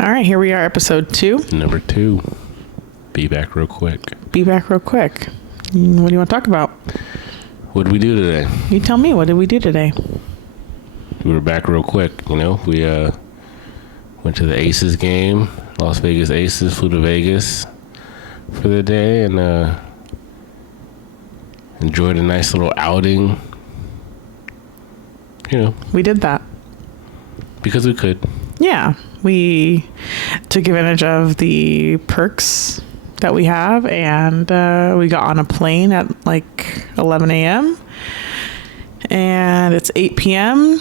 All right, here we are, episode 2. Number 2. Be back real quick. What do you want to talk about? What did we do today? You tell me, what did we do today? We were back real quick, We went to the Aces game. Las Vegas Aces flew to Vegas for the day and enjoyed a nice little outing. We did that. Because we could. Yeah, we took advantage of the perks that we have, and we got on a plane at like 11 a.m. and it's 8 p.m.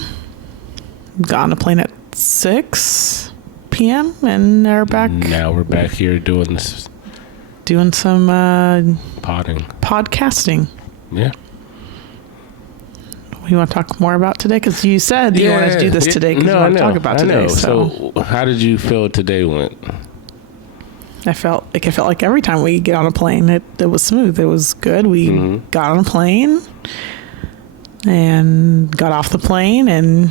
Got on a plane at 6 p.m. and they're back. Now we're back here doing some podcasting. Yeah. You want to talk more about today? Because you said you wanted to do this today because you want to talk about today. So how did you feel today went? I felt like every time we get on a plane, it was smooth. It was good. We got on a plane and got off the plane and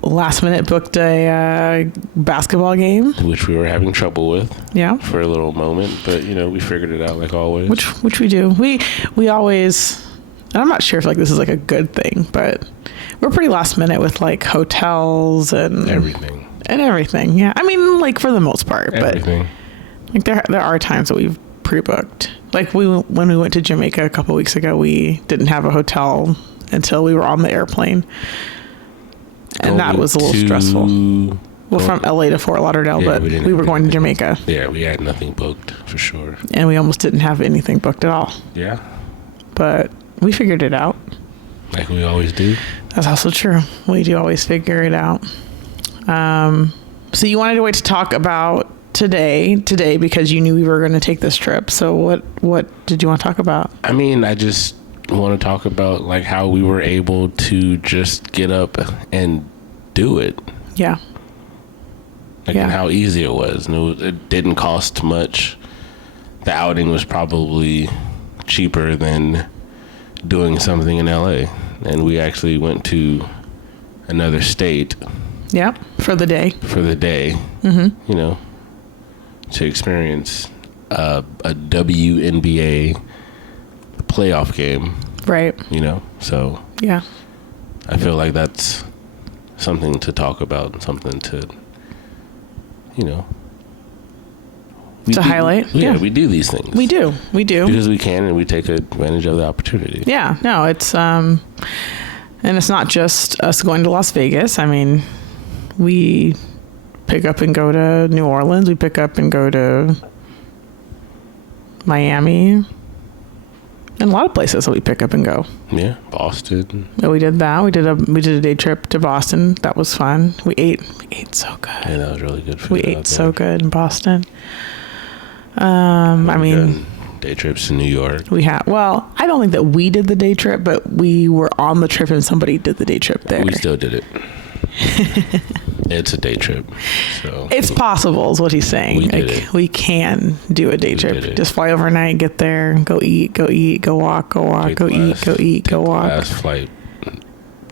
last minute booked a basketball game, which we were having trouble with. Yeah, for a little moment, but we figured it out like always. Which we do. We always. And I'm not sure if this is a good thing, but we're pretty last minute with hotels and everything. Yeah, I mean for the most part, everything. But there are times that we've pre-booked. When we went to Jamaica a couple weeks ago, we didn't have a hotel until we were on the airplane, and that was a little stressful. Well, from LA to Fort Lauderdale, but we were going to Jamaica. Yeah, we had nothing booked for sure, and we almost didn't have anything booked at all. Yeah, but we figured it out. Like we always do. That's also true. We do always figure it out. So you wanted to wait to talk about today because you knew we were going to take this trip. So what did you want to talk about? I mean, I just want to talk about how we were able to just get up and do it. Yeah. And how easy it was. And it didn't cost much. The outing was probably cheaper than doing something in LA, and we actually went to another state. Yeah, for the day. Mm-hmm. To experience a WNBA playoff game. Right. So. Yeah. I feel like that's something to talk about, something to, highlight. Yeah, we do these things. We do. Because we can, and we take advantage of the opportunity. Yeah, no, it's, and it's not just us going to Las Vegas. I mean, we pick up and go to New Orleans. We pick up and go to Miami. And a lot of places that we pick up and go. Yeah, Boston. Yeah, we did that. We did a day trip to Boston. That was fun. We ate so good. Yeah, that was really good food. We ate so good in Boston. I mean, day trips to New York. Well, I don't think that we did the day trip, but we were on the trip and somebody did the day trip there. We still did it. It's a day trip. So it's possible is what he's saying. We can do a day trip. Just fly overnight, get there, go eat, go walk, go walk, go eat, go walk. Last flight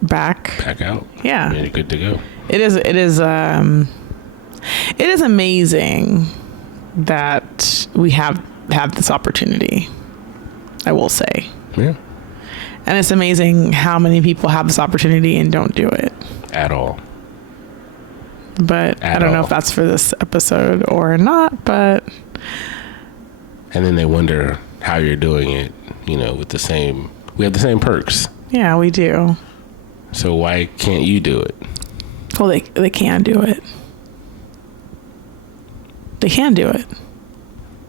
back out. Yeah. I mean, you're good to go. It is amazing that we have this opportunity, I will say. Yeah. And it's amazing how many people have this opportunity and don't do it. At all. But I don't know if that's for this episode or not, but... And then they wonder how you're doing it, with the same... We have the same perks. Yeah, we do. So why can't you do it? Well, they can do it. They can do it.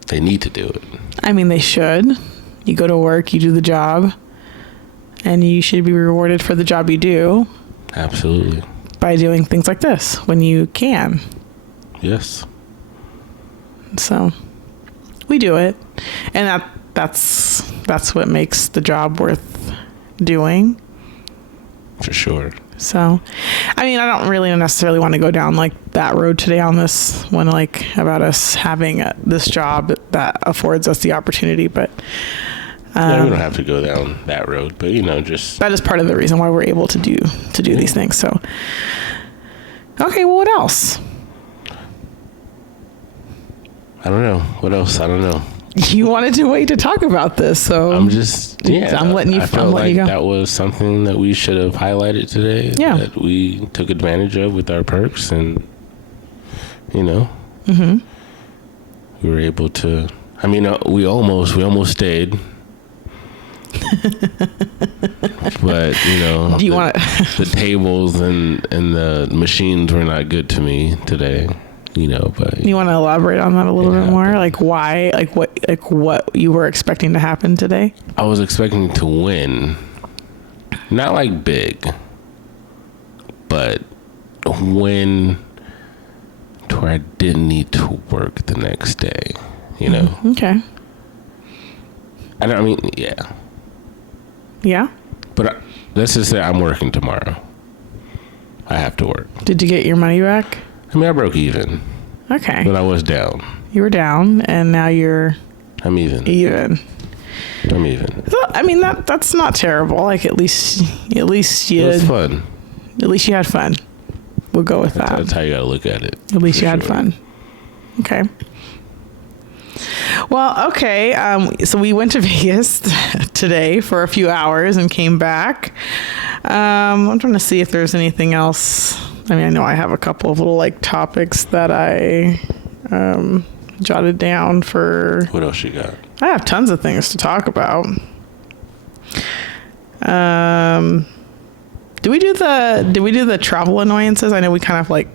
They need to do it. I mean, they should. You go to work, you do the job, and you should be rewarded for the job you do. Absolutely. By doing things like this when you can. Yes. So we do it, and that's what makes the job worth doing. For sure. So, I mean, I don't really necessarily want to go down that road today on this one, about us having this job that affords us the opportunity, but we don't have to go down that road, but just that is part of the reason why we're able to do these things. So, okay, well, what else? I don't know. What else? I don't know. You wanted to wait to talk about this, so I'm just, I'm letting you. I felt like you go. that was something that we should have highlighted today. Yeah. That we took advantage of with our perks, and we were able to. I mean, we almost stayed. But Do you want the tables and the machines were not good to me today. But you want to elaborate on that a little bit more? Like why? Like what you were expecting to happen today? I was expecting to win, not like big, but win to where I didn't need to work the next day. Okay. Yeah. But let's just say I'm working tomorrow. I have to work. Did you get your money back? I mean, I broke even. Okay. But I was down. You were down, and now I'm even. Even. I'm even. So, I mean, that's not terrible. Like at least you. It was fun. At least you had fun. We'll go with that. That's how you gotta look at it. At least you had fun. Okay. Well, okay. So we went to Vegas today for a few hours and came back. I'm trying to see if there's anything else. I mean, I know I have a couple of little topics that I jotted down for. What else you got? I have tons of things to talk about. Did we do the travel annoyances? I know we kind of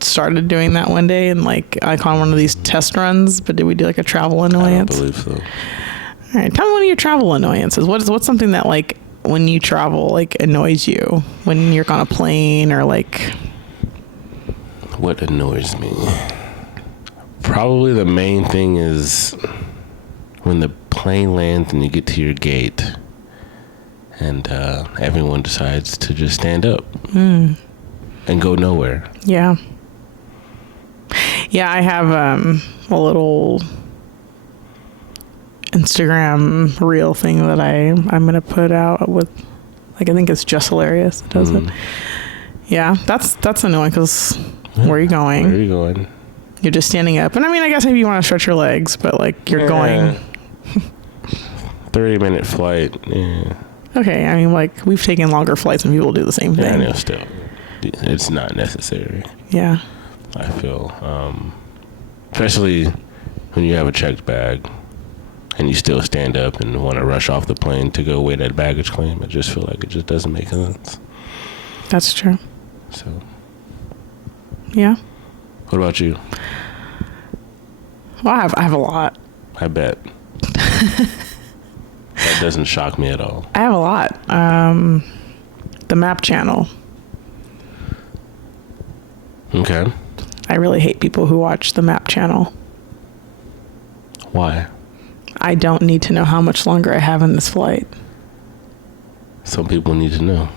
started doing that one day and on one of these test runs, but did we do a travel annoyance? I don't believe so. All right, tell me one of your travel annoyances. What's something that when you travel annoys you when you're on a plane or What annoys me? Probably the main thing is when the plane lands and you get to your gate and everyone decides to just stand up and go nowhere. Yeah. Yeah, I have a little Instagram reel thing that I'm going to put out with, I think it's Just Hilarious that does it. Yeah, that's annoying because where are you going? Where are you going? You're just standing up. And I mean, I guess maybe you want to stretch your legs, but you're going. 30-minute flight. Yeah. Okay, I mean, we've taken longer flights and people do the same thing. Yeah, I know, still. It's not necessary. Yeah. I feel. Especially when you have a checked bag and you still stand up and want to rush off the plane to go away that baggage claim. I just feel like it just doesn't make sense. That's true. So. Yeah. What about you? Well, I have a lot. I bet. That doesn't shock me at all. I have a lot. The Map Channel. Okay. I really hate people who watch the Map Channel. Why? I don't need to know how much longer I have in this flight. Some people need to know.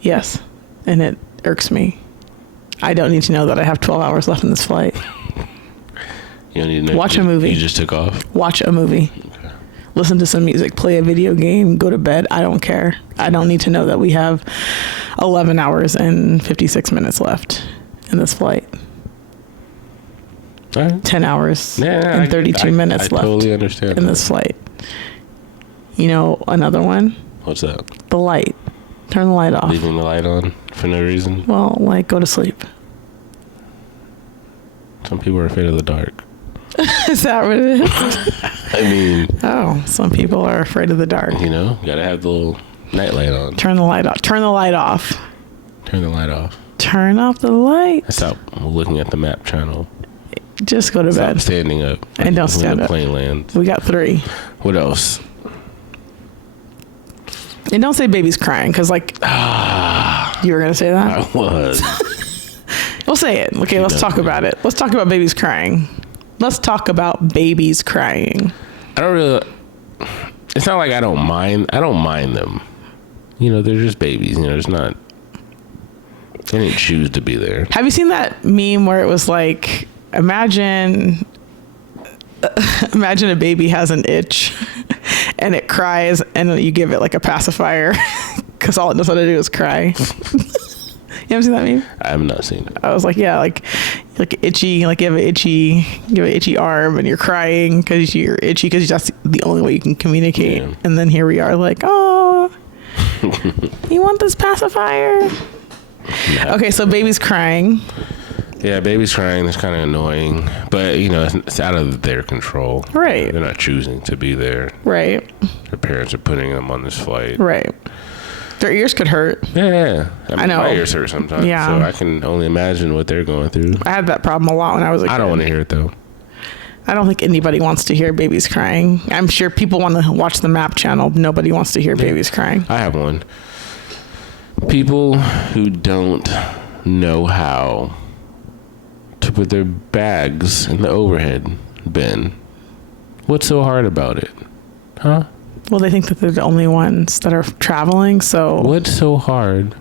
Yes, and it irks me. I don't need to know that I have 12 hours left in this flight. You don't need to know. Watch a movie. You just took off? Watch a movie. Okay. Listen to some music, play a video game, go to bed. I don't care. I don't need to know that we have 11 hours and 56 minutes left in this flight. All right. 10 hours and 32 minutes left totally understand in this flight. You know, another one? What's that? The light. Turn the light off. Leaving the light on for no reason? Well, go to sleep. Some people are afraid of the dark. Is that what it is? I mean... Oh, some people are afraid of the dark. You know, gotta have the little night light on. Turn the light off. Turn the light off. Turn the light off. Turn off the light. I stopped looking at the Map Channel. Just go to bed. Standing up. And don't stand up. When the plane lands. We got 3. What else? And don't say baby's crying, because you were going to say that? I was. We'll say it. Okay, let's talk about it. Let's talk about babies crying. Let's talk about babies crying. I don't really... It's not like I don't mind them. You know, they're just babies. You know, it's not... They didn't choose to be there. Have you seen that meme where it was imagine a baby has an itch and it cries and you give it a pacifier because all it knows how to do is cry. You haven't seen that meme? I have not seen it. I was yeah, like itchy, like you have an itchy arm and you're crying because you're itchy because that's the only way you can communicate. Yeah. And then here we are like, oh, you want this pacifier? Yeah. Okay, so baby's crying. Yeah, baby's crying. That's kind of annoying, but it's out of their control. Right. They're not choosing to be there. Right. Their parents are putting them on this flight. Right. Their ears could hurt. Yeah. I know. My ears hurt sometimes. Yeah. So I can only imagine what they're going through. I had that problem a lot when I was a kid. I don't want to hear it though. I don't think anybody wants to hear babies crying. I'm sure people want to watch the map channel. Nobody wants to hear babies crying. I have one. People who don't know how to put their bags in the overhead bin. What's so hard about it? Huh? Well, they think that they're the only ones that are traveling, so... What's so hard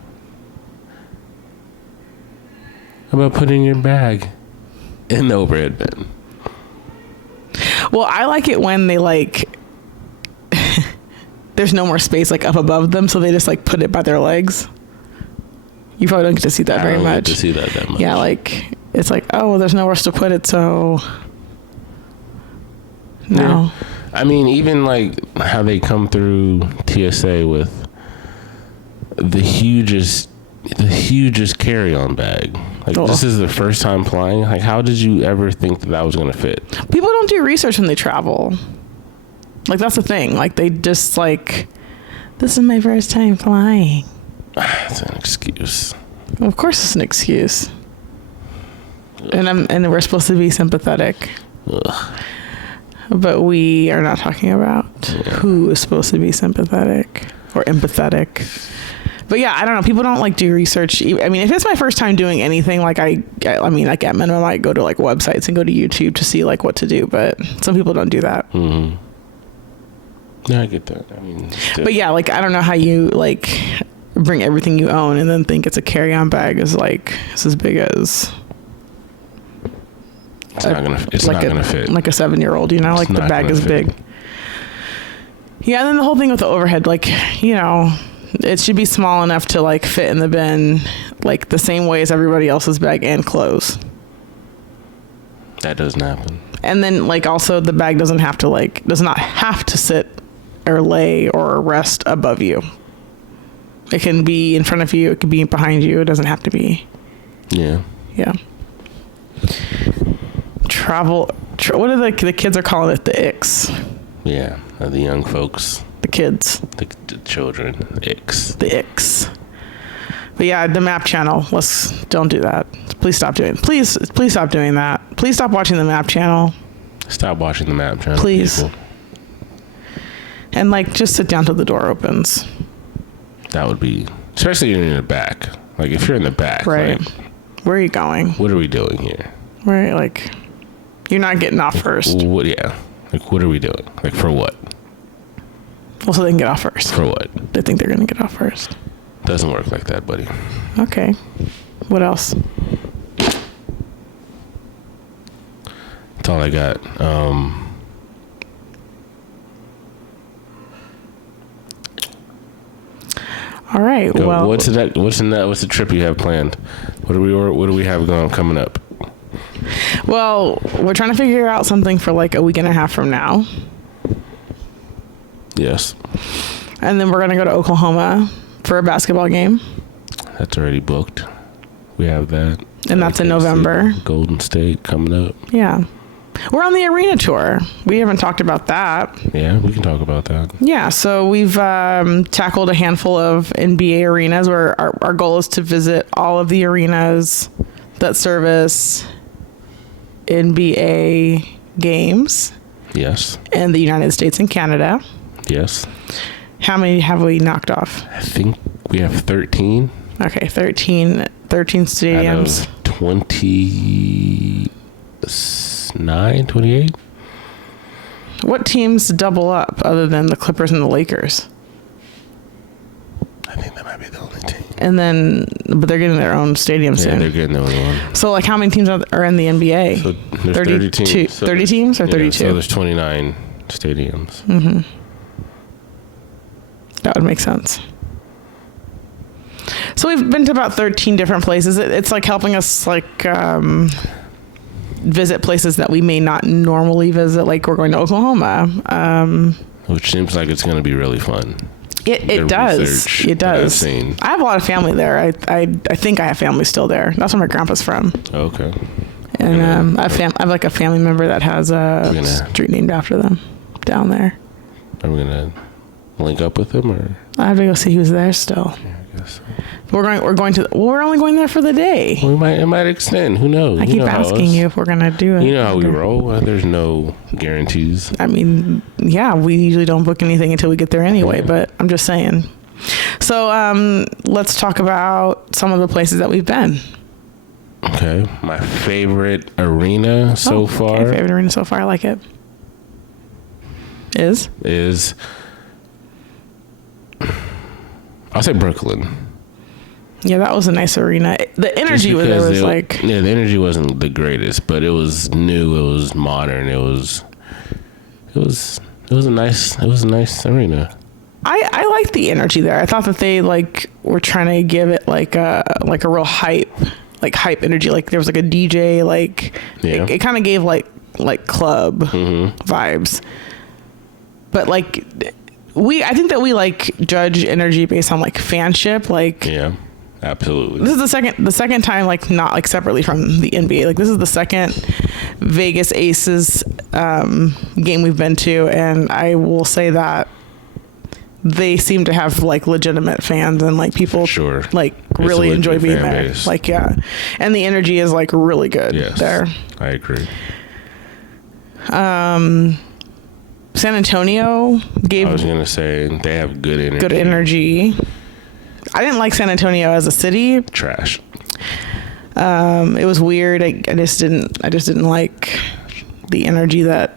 about putting your bag in the overhead bin? Well, I like it when they, like... there's no more space, like, up above them, so they just, like, put it by their legs. You probably don't get to see that very much. I don't get to see that much. Yeah, like, it's like, oh, well, there's nowhere else to put it, so... No. Yeah. I mean, even like how they come through TSA with the hugest carry-on bag. Like, this is the first time flying. Like, how did you ever think that was going to fit? People don't do research when they travel. Like, that's the thing. Like, they just like, this is my first time flying. That's an excuse. Well, of course, it's an excuse. And we're supposed to be sympathetic. Ugh. But we are not talking about who is supposed to be sympathetic or empathetic. But yeah, I don't know. People don't like do research. I mean, if it's my first time doing anything, like I mean, like at minimum, I might go to like websites and go to YouTube to see like what to do. But some people don't do that. Mm-hmm. Yeah, I get that. I mean, but yeah, like I don't know how you like bring everything you own and then think it's a carry-on bag is like it's as big as. It's not gonna fit. Like a 7-year-old, like the bag is big. Yeah, and then the whole thing with the overhead, like, it should be small enough to like fit in the bin, like the same way as everybody else's bag and clothes. That doesn't happen. And then like also the bag does not have to sit or lay or rest above you. It can be in front of you. It can be behind you. It doesn't have to be. Yeah. Yeah. What are the kids are calling it? The Icks. Yeah, the young folks. The kids. The children. Icks. The Icks. But yeah, the map channel. Don't do that. Please stop doing. Please stop doing that. Please stop watching the map channel. Stop watching the map channel. Please. People. And like, just sit down till the door opens. That would be, especially if you're in the back. Like if you're in the back, right? Like, where are you going? What are we doing here? Right, like. You're not getting off first. Yeah. Like, what are we doing? Like, for what? Well, so they can get off first. For what? They think they're going to get off first. Doesn't work like that, buddy. Okay. What else? That's all I got. All right. Well, what's the trip you have planned? What do we have coming up? Well, we're trying to figure out something for like a week and a half from now. Yes. And then we're going to go to Oklahoma for a basketball game. That's already booked. We have that. And that's in November. Golden State coming up. Yeah. We're on the arena tour. We haven't talked about that. Yeah, we can talk about that. Yeah, so we've tackled a handful of NBA arenas where our goal is to visit all of the arenas that service NBA games. Yes. In the United States and Canada. Yes. How many have we knocked off? I think we have 13. Okay, 13 stadiums. Out of 29, 28? What teams double up other than the Clippers and the Lakers? I think that might be the only team. And then, but they're getting their own stadium soon. Yeah, they're getting their own one. So, like, how many teams are in the NBA? So there's 30 teams. 30 teams or 32? So there's 29 stadiums. Mm-hmm. That would make sense. So we've been to about 13 different places. It's like helping us, like, visit places that we may not normally visit. Like we're going to Oklahoma. Which seems like it's going to be really fun. It does. It does. I have a lot of family there. I think I have family still there. That's where my grandpa's from. Okay. And I have like a family member that has a street named after them down there. Are we gonna link up with him, or I have to go see who's there still? Yeah, I guess so. We're only going there for the day. It might extend. Who knows? I keep asking you if we're gonna do it. You know how we roll. There's no guarantees. I mean, yeah, we usually don't book anything until we get there anyway. Yeah. But I'm just saying. So let's talk about some of the places that we've been. Okay, my favorite arena so far. Okay, favorite arena so far. I like it. Is I'll say Brooklyn. Yeah, that was a nice arena. The energy was there the energy wasn't the greatest, but it was new. It was modern. It was a nice arena. I liked the energy there. I thought that they were trying to give it like a real hype energy. Like there was like a DJ. It kind of gave like club vibes. But I think that we judge energy based on fanship. Yeah, absolutely. This is the second time not separately from the NBA. This is the second Vegas Aces game we've been to, and I will say that they seem to have legitimate fans and people sure really enjoy being there. Base. Yeah, and the energy is really good there. I agree. San Antonio I was gonna say they have good energy. Good energy. I didn't like San Antonio as a city. Trash. It was weird. I just didn't like the energy the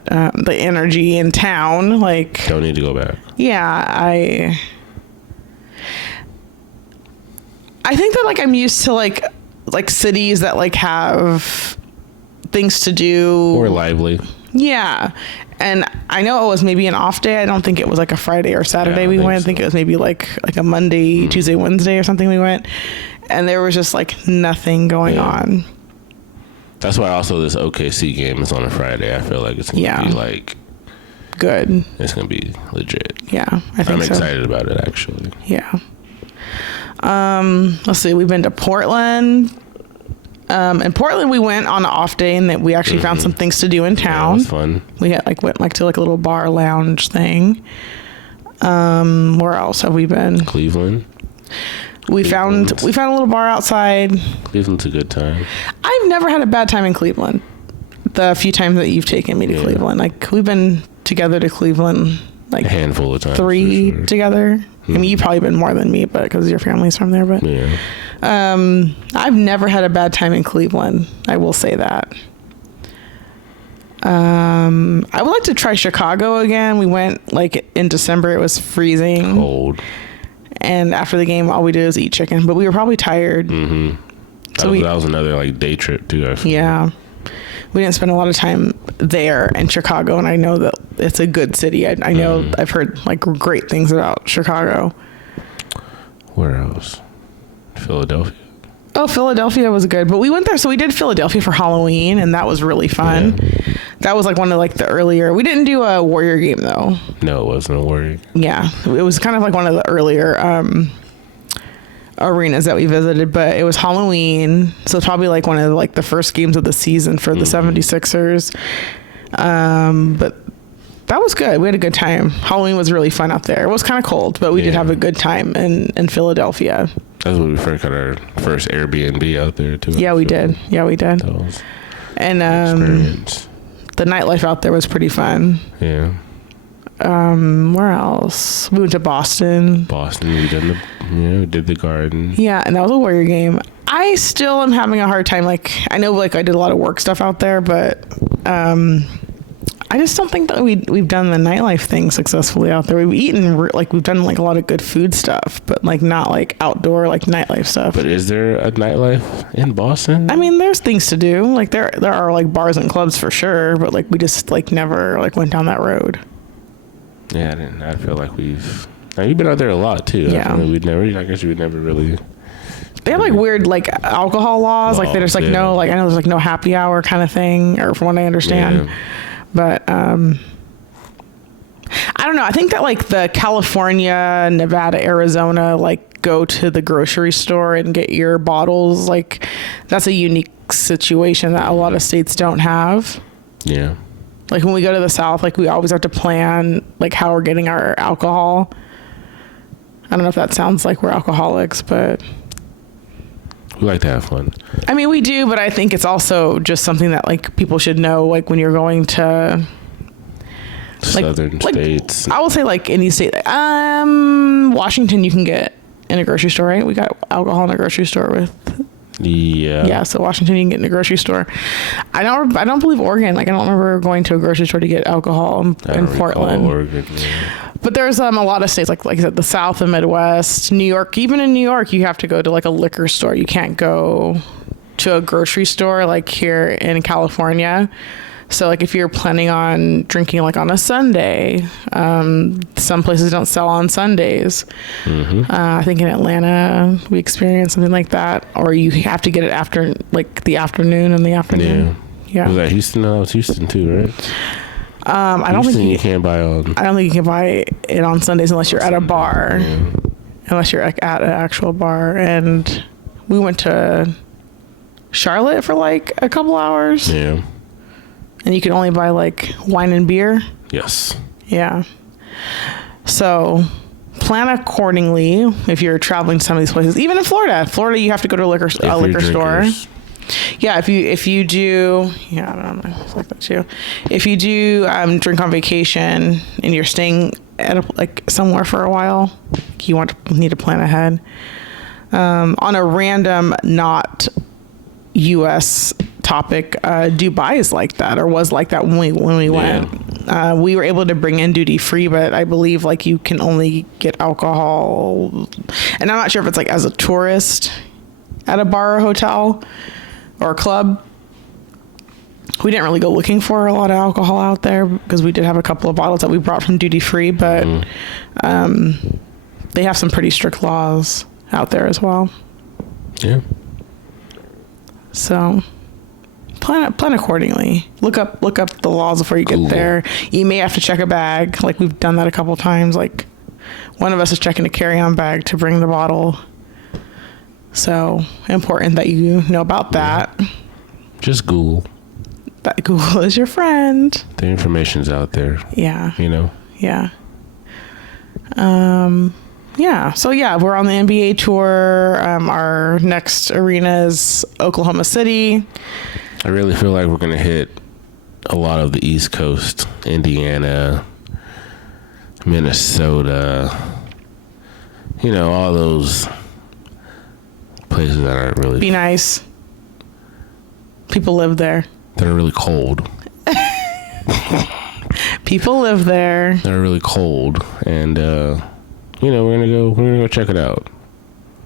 energy in town. Don't need to go back. Yeah, I think that I'm used to cities that have things to do. More lively. Yeah. And I know it was maybe an off day. I don't think it was a Friday or Saturday we went. I think it was maybe a Monday, Tuesday, Wednesday or something we went. And there was just nothing going on. That's why also this OKC game is on a Friday. I feel like it's going to be good. It's going to be legit. Yeah, I think I'm excited about it actually. Yeah. Let's see. We've been to Portland. In Portland, we went on an off day, and that we actually found some things to do in town. Yeah, it was fun. We had went to a little bar lounge thing. Where else have we been? Cleveland. We found a little bar outside. Cleveland's a good time. I've never had a bad time in Cleveland. The few times that you've taken me to Cleveland, we've been together to Cleveland a handful of times. 3 together. I mean, you've probably been more than me, but because your family's from there. But yeah. I've never had a bad time in Cleveland. I will say that. I would like to try Chicago again. We went in December. It was freezing. Cold. And after the game, all we did was eat chicken. But we were probably tired. Mm-hmm. That was another day trip too. Yeah. We didn't spend a lot of time there in Chicago, and I know that it's a good city. I know I've heard great things about Chicago. Where else? Philadelphia. Oh, Philadelphia was good, but we went there. So we did Philadelphia for Halloween, and that was really fun. Yeah. That was one of the earlier. We didn't do a Warrior game though. No, it wasn't a Warrior. Yeah, it was kind of one of the earlier arenas that we visited, but it was Halloween, so it's probably one of the first games of the season for the 76ers. But that was good. We had a good time. Halloween was really fun out there. It was kind of cold, but we did have a good time in Philadelphia. That's when we first got our first Airbnb out there too. Yeah, we did. And experience. The nightlife out there was pretty fun. Yeah. Where else? We went to Boston. We did the Garden. Yeah, and that was a Warrior game. I still am having a hard time. I know I did a lot of work stuff out there, but I just don't think that we've done the nightlife thing successfully out there. We've eaten we've done a lot of good food stuff, but not outdoor nightlife stuff. But is there a nightlife in Boston? I mean, there's things to do. There are bars and clubs for sure, but we just never went down that road. Yeah, I feel like we've. Now, you've been out there a lot too. Yeah. I guess we would never really They have like weird like alcohol laws. Like there's like yeah. no, like I know there's like no happy hour kind of thing, or from what I understand. Yeah. But I don't know. I think that like the California, Nevada, Arizona, like go to the grocery store and get your bottles. Like that's a unique situation that a lot of states don't have. Yeah. Like when we go to the South, like we always have to plan like how we're getting our alcohol. I don't know if that sounds like we're alcoholics, but We like to have fun. I mean, we do, but I think it's also just something that like people should know, like when you're going to Southern states. I will say like any state. Washington, you can get in a grocery store, right? We got alcohol in a grocery store with. Yeah, so Washington you can get in a grocery store. I don't believe Oregon. Like I don't remember going to a grocery store to get alcohol in Portland. Oregon, yeah. But there's a lot of states like I said, the South and Midwest, New York. Even in New York, you have to go to like a liquor store. You can't go to a grocery store like here in California. So like if you're planning on drinking like on a Sunday, some places don't sell on Sundays. Mm-hmm. I think in Atlanta we experienced something like that, or you have to get it after like the afternoon in the afternoon. Yeah. Was that Houston? No, it's Houston too, right? I don't think you can't buy on. I don't think you can buy it on Sundays unless you're at a bar, Yeah. unless you're like at an actual bar. And we went to Charlotte for like a couple hours. Yeah. And you can only buy like wine and beer. Yes. Yeah. So plan accordingly if you're traveling to some of these places. Even in Florida. Florida, you have to go to a liquor store. Yeah, if you do, yeah, I don't know, it's like that too. If you do drink on vacation and you're staying at like somewhere for a while, you need to plan ahead. On a random, not U.S. topic, Dubai is like that, or was like that when we went. We were able to bring in duty free, but I believe like you can only get alcohol, and I'm not sure if it's like as a tourist at a bar or hotel or a club. We didn't really go looking for a lot of alcohol out there because we did have a couple of bottles that we brought from duty free, but they have some pretty strict laws out there as well. Yeah. So plan accordingly. Look up the laws before you get there. You may have to check a bag. Like we've done that a couple times. Like one of us is checking a carry-on bag to bring the bottle. So important that you know about that. Just Google. That Google is your friend. The information's out there. Yeah. You know? Yeah. Yeah. So yeah, we're on the NBA tour. Our next arena is Oklahoma City. I really feel like we're going to hit a lot of the East Coast. Indiana, Minnesota. You know, all those places that aren't really... Be nice. People live there. That are really cold. People live there. They're really cold. And, you know, we're gonna go check it out.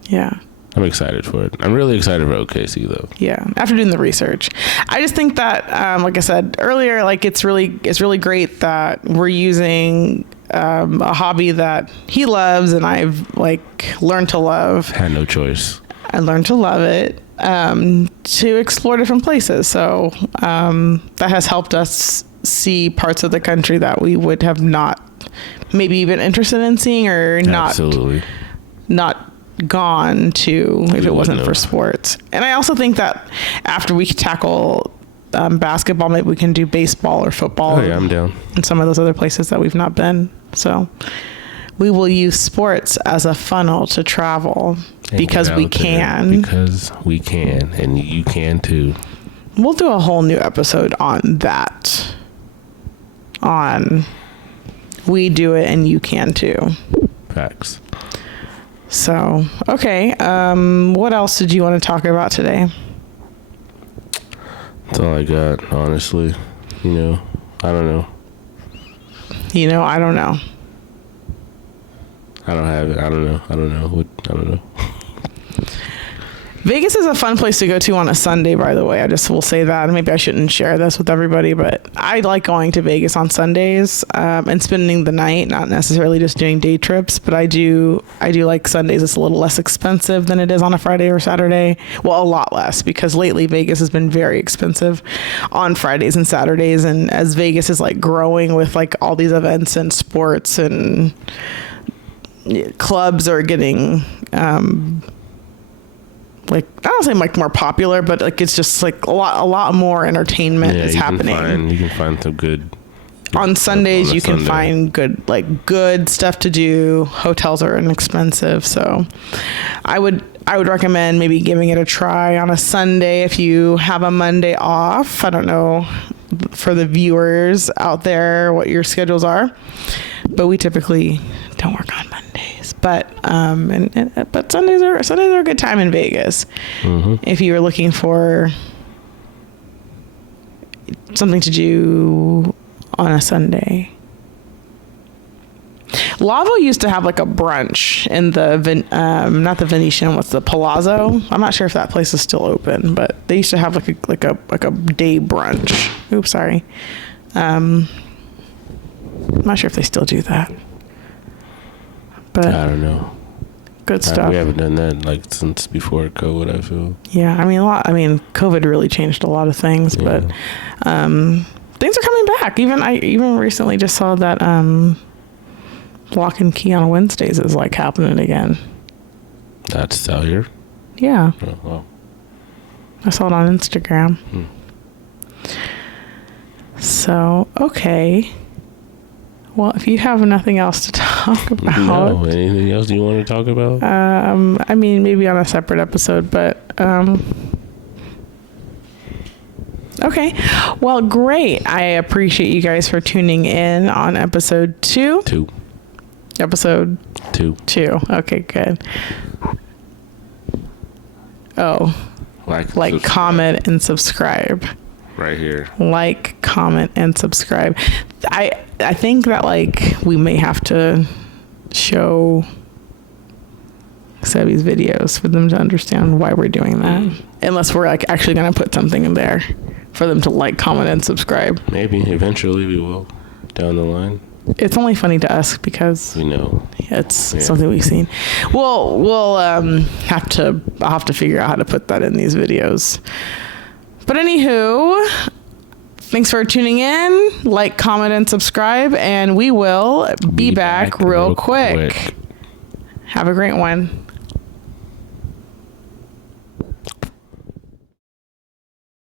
Yeah. I'm excited for it. I'm really excited for OKC though. Yeah. After doing the research, I just think that, like I said earlier, like it's really great that we're using a hobby that he loves and I've like learned to love. Had no choice. I learned to love it to explore different places. So that has helped us see parts of the country that we would have not maybe even interested in seeing or Absolutely. not gone to if it wasn't for sports. And I also think that after we tackle basketball, maybe we can do baseball or football. Oh yeah, I'm down. And some of those other places that we've not been. So we will use sports as a funnel to travel because we can. Because we can, and you can too. We'll do a whole new episode on that. On we do it and you can too. Facts. So, okay. What else did you want to talk about today? That's all I got, honestly. You know, I don't know. I don't know. I don't have it. I don't know. Vegas is a fun place to go to on a Sunday, by the way. I just will say that. Maybe I shouldn't share this with everybody, but I like going to Vegas on Sundays and spending the night, not necessarily just doing day trips, but I do like Sundays. It's a little less expensive than it is on a Friday or Saturday. Well, a lot less, because lately Vegas has been very expensive on Fridays and Saturdays. And as Vegas is like growing with like all these events and sports and clubs are getting, like, I don't say like more popular, but like it's just like a lot more entertainment is happening. You can find some good on Sundays. You can find good stuff to do. Hotels are inexpensive, so I would recommend maybe giving it a try on a Sunday if you have a Monday off. I don't know for the viewers out there what your schedules are, but we typically don't work on Mondays. But but Sundays are a good time in Vegas. Mm-hmm. If you were looking for something to do on a Sunday. Lavo used to have like a brunch in the not the Venetian, what's the Palazzo? I'm not sure if that place is still open, but they used to have like a day brunch. Oops, sorry. I'm not sure if they still do that. But I don't know. Good stuff. We haven't done that like since before COVID, I feel. Yeah, I mean COVID really changed a lot of things, but things are coming back. I even recently just saw that Lock and Key on Wednesdays is like happening again. That's out here? Yeah. Oh, wow. I saw it on Instagram. So, okay. Well, if you have nothing else to talk about. No, anything else you want to talk about? I mean, maybe on a separate episode, but okay. Well, great. I appreciate you guys for tuning in on episode 2. Episode 2. Okay, good. Oh, like comment, and subscribe. Right here. Like, comment, and subscribe. I think that like we may have to show Sebby's videos for them to understand why we're doing that. Unless we're like actually going to put something in there for them to like, comment, and subscribe. Maybe eventually we will down the line. It's only funny to us because it's something we've seen. We'll have to figure out how to put that in these videos. But anywho, thanks for tuning in. Like, comment, and subscribe, and we will be back real quick. Have a great one.